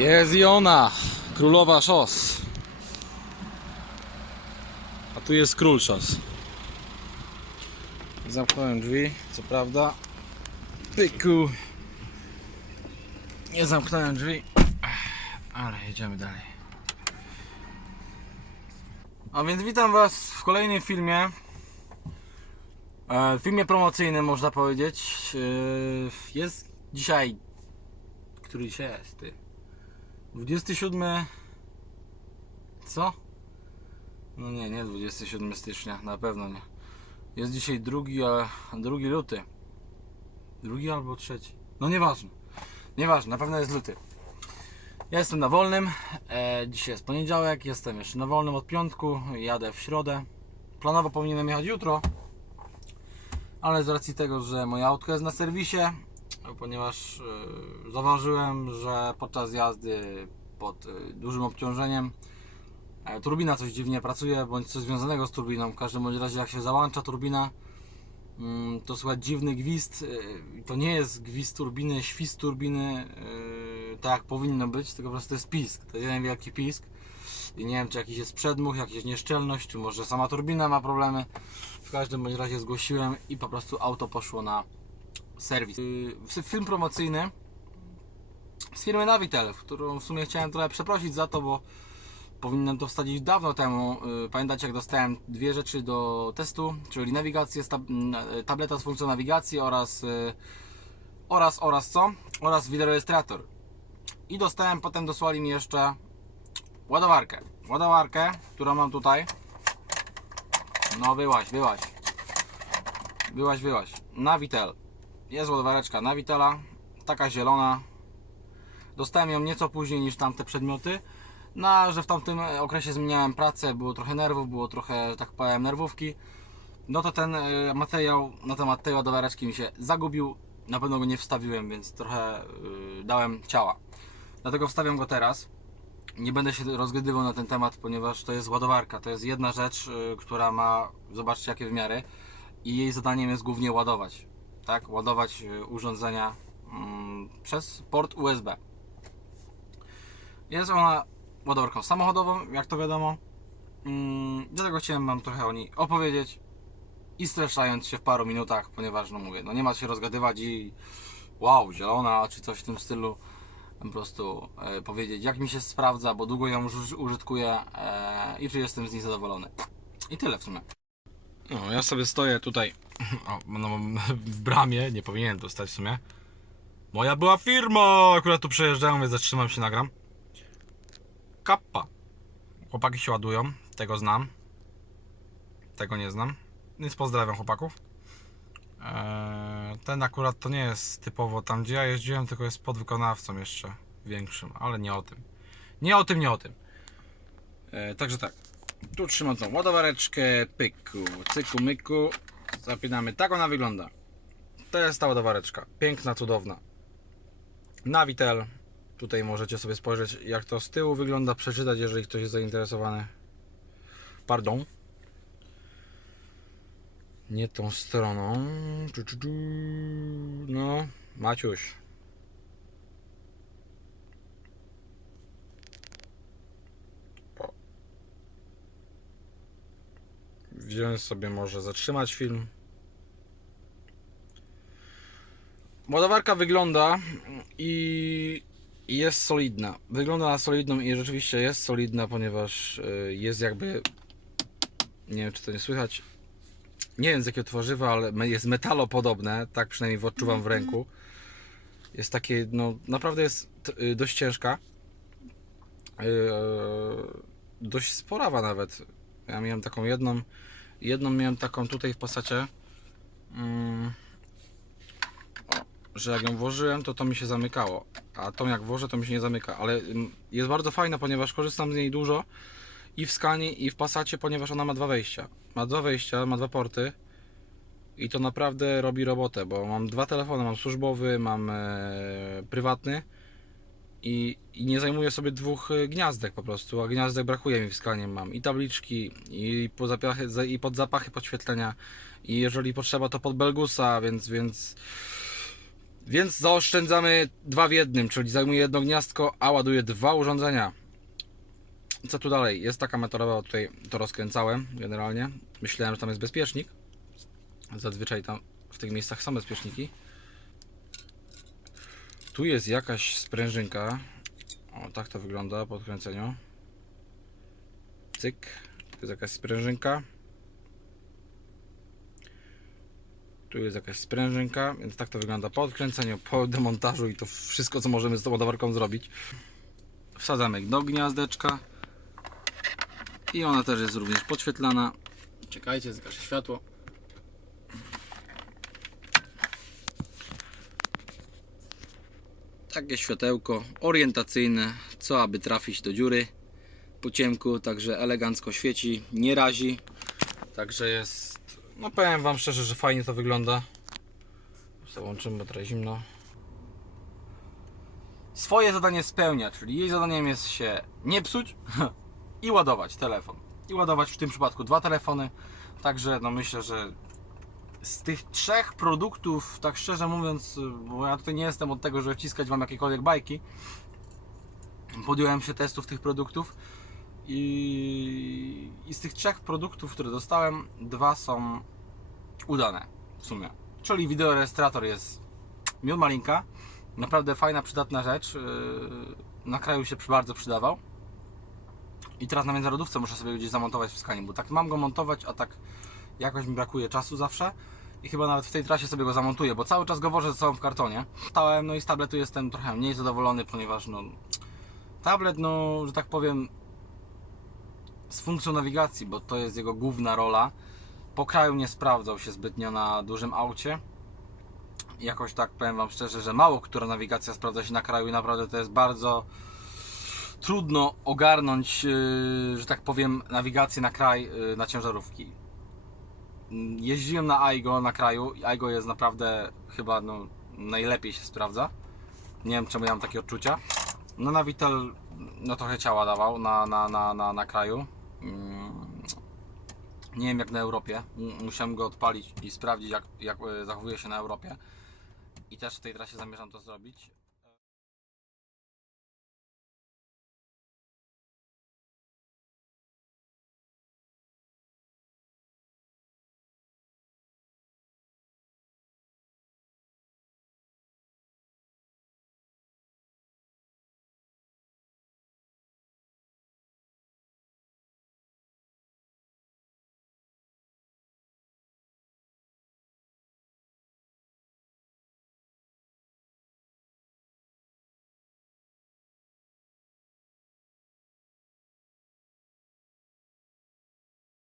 Jest i ona, królowa szos. A tu jest król szos. Zamknąłem drzwi, co prawda. Pyku. Nie zamknąłem drzwi, ale jedziemy dalej. A więc witam Was w kolejnym filmie. E, filmie promocyjnym można powiedzieć. E, Jest dzisiaj. Który dzisiaj jest? Ty? 27. Co? No nie, nie 27 stycznia, na pewno nie. Jest dzisiaj drugi, a drugi luty. Drugi albo trzeci. No nieważne. Nieważne, na pewno jest luty. Ja jestem na wolnym. E, dzisiaj jest poniedziałek, jestem jeszcze na wolnym od piątku. Jadę w środę. Planowo powinienem jechać jutro, ale z racji tego, że moje autko jest na serwisie, ponieważ e, zauważyłem, że podczas jazdy pod e, dużym obciążeniem e, turbina coś dziwnie pracuje, bądź coś związanego z turbiną. W każdym razie, jak się załącza turbina, mm, to słychać dziwny gwizd. e, To nie jest gwizd turbiny, świst turbiny, e, tak jak powinno być, tylko po prostu jest pisk. To jest jeden wielki pisk. I nie wiem, czy jakiś jest przedmuch, jakaś nieszczelność, czy może sama turbina ma problemy. W każdym bądź razie zgłosiłem i po prostu auto poszło na serwis. Yy, Film promocyjny z firmy Navitel, którą w sumie chciałem trochę przeprosić za to, bo powinienem to wstawić dawno temu. Yy, Pamiętacie, jak dostałem dwie rzeczy do testu, czyli nawigację, n- tableta z funkcją nawigacji oraz oraz, oraz co? Oraz wideorejestrator. I dostałem, potem dosłali mi jeszcze ładowarkę. Ładowarkę, którą mam tutaj. No wyłaś, wyłaś. Wyłaś, wyłaś. Navitel. Jest ładowareczka Navitela. Taka zielona. Dostałem ją nieco później niż tamte przedmioty. No, że w tamtym okresie zmieniałem pracę, było trochę nerwów, było trochę, że tak powiem, nerwówki. No to ten y, materiał na temat tej ładowareczki mi się zagubił. Na pewno go nie wstawiłem, więc trochę y, dałem ciała. Dlatego wstawiam go teraz. Nie będę się rozgadywał na ten temat, ponieważ to jest ładowarka. To jest jedna rzecz, y, która ma, zobaczcie jakie wymiary. I jej zadaniem jest głównie ładować. Tak? Ładować y, urządzenia mm, przez port USB. Jest ona ładowarką samochodową, jak to wiadomo. Mm, Dlatego chciałem Wam trochę o niej opowiedzieć i streszczając się w paru minutach, ponieważ no mówię, no nie ma się rozgadywać i wow, zielona czy coś w tym stylu. Po prostu e, powiedzieć jak mi się sprawdza, bo długo ją już użytkuję e, i czy jestem z niej zadowolony. I tyle w sumie. No, ja sobie stoję tutaj o, no, w bramie, nie powinienem tu stać w sumie. Moja była firma, akurat tu przejeżdżają, więc zatrzymam się, nagram. Kappa. Chłopaki się ładują, tego znam. Tego nie znam. Więc pozdrawiam chłopaków. Eee, ten akurat to nie jest typowo tam, gdzie ja jeździłem, tylko jest podwykonawcą jeszcze większym, ale nie o tym. Nie o tym, nie o tym. Eee, także tak. Tu trzymam tą ładowareczkę, pyku, cyku, myku. Zapinamy. Tak ona wygląda. To jest ta ładowareczka. Piękna, cudowna. Navitel. Tutaj możecie sobie spojrzeć, jak to z tyłu wygląda, przeczytać, jeżeli ktoś jest zainteresowany. Pardon. Nie tą stroną. No, Maciuś. Wziąć sobie może zatrzymać film. Ładowarka wygląda i jest solidna. Wygląda na solidną i rzeczywiście jest solidna, ponieważ y, jest jakby. Nie wiem, czy to nie słychać. Nie wiem z jakiego tworzywa, ale jest metalopodobne, tak przynajmniej odczuwam w ręku. Jest takie, no naprawdę jest y, dość ciężka. Yy, dość sporawa nawet. Ja miałem taką jedną, jedną miałem taką tutaj w postacie. Mm, że jak ją włożyłem, to to mi się zamykało. A tą jak włożę, to mi się nie zamyka. Ale mm, jest bardzo fajna, ponieważ korzystam z niej dużo. I w skanie, i w pasacie, ponieważ ona ma dwa wejścia. Ma dwa wejścia, ma dwa porty. I to naprawdę robi robotę, bo mam dwa telefony. Mam służbowy, mam e, prywatny. I, I nie zajmuję sobie dwóch e, gniazdek po prostu, a gniazdek brakuje mi w skanie. Mam i tabliczki, i, po i pod zapachy podświetlenia. I jeżeli potrzeba, to pod Belgusa, więc, więc Więc zaoszczędzamy dwa w jednym, czyli zajmuje jedno gniazdko, a ładuje dwa urządzenia. Co tu dalej? Jest taka metoda, tutaj to rozkręcałem generalnie. Myślałem, że tam jest bezpiecznik. Zazwyczaj tam w tych miejscach są bezpieczniki. Tu jest jakaś sprężynka. O, tak to wygląda po odkręceniu. Cyk. Tu jest jakaś sprężynka. Tu jest jakaś sprężynka, więc tak to wygląda po odkręceniu, po demontażu i to wszystko, co możemy z tą ładowarką zrobić. Wsadzamy do gniazdeczka i ona też jest również podświetlana. Czekajcie, zgaszę światło. Takie światełko orientacyjne, co aby trafić do dziury po ciemku, także elegancko świeci, nie razi. Także jest, no powiem Wam szczerze, że fajnie to wygląda. Załączymy, bo teraz zimno. Swoje zadanie spełnia, czyli jej zadaniem jest się nie psuć i ładować telefon. I ładować w tym przypadku dwa telefony. Także no myślę, że z tych trzech produktów, tak szczerze mówiąc, bo ja tutaj nie jestem od tego, żeby wciskać Wam jakiekolwiek bajki, podjąłem się testów tych produktów i, i z tych trzech produktów, które dostałem, dwa są udane w sumie. Czyli wideorejestrator jest miód malinka, naprawdę fajna, przydatna rzecz. Yy, Na kraju się bardzo przydawał. I teraz na międzynarodówce muszę sobie gdzieś zamontować w skanie, bo tak mam go montować, a tak jakoś mi brakuje czasu zawsze. I chyba nawet w tej trasie sobie go zamontuję, bo cały czas go wożę ze sobą w kartonie. Stałem, no i z tabletu jestem trochę mniej zadowolony, ponieważ no, tablet, no, że tak powiem, z funkcją nawigacji, bo to jest jego główna rola. Po kraju nie sprawdzał się zbytnio na dużym aucie. Jakoś tak powiem Wam szczerze, że mało która nawigacja sprawdza się na kraju i naprawdę to jest bardzo trudno ogarnąć, yy, że tak powiem, nawigację na kraj yy, na ciężarówki. Jeździłem na Aigo na kraju i Aigo jest naprawdę chyba no, najlepiej się sprawdza. Nie wiem czemu mam takie odczucia. No na Vitel no trochę ciała dawał na, na, na, na, na kraju. Mm, Nie wiem jak na Europie. Musiałem go odpalić i sprawdzić jak, jak e, zachowuje się na Europie. I też w tej trasie zamierzam to zrobić.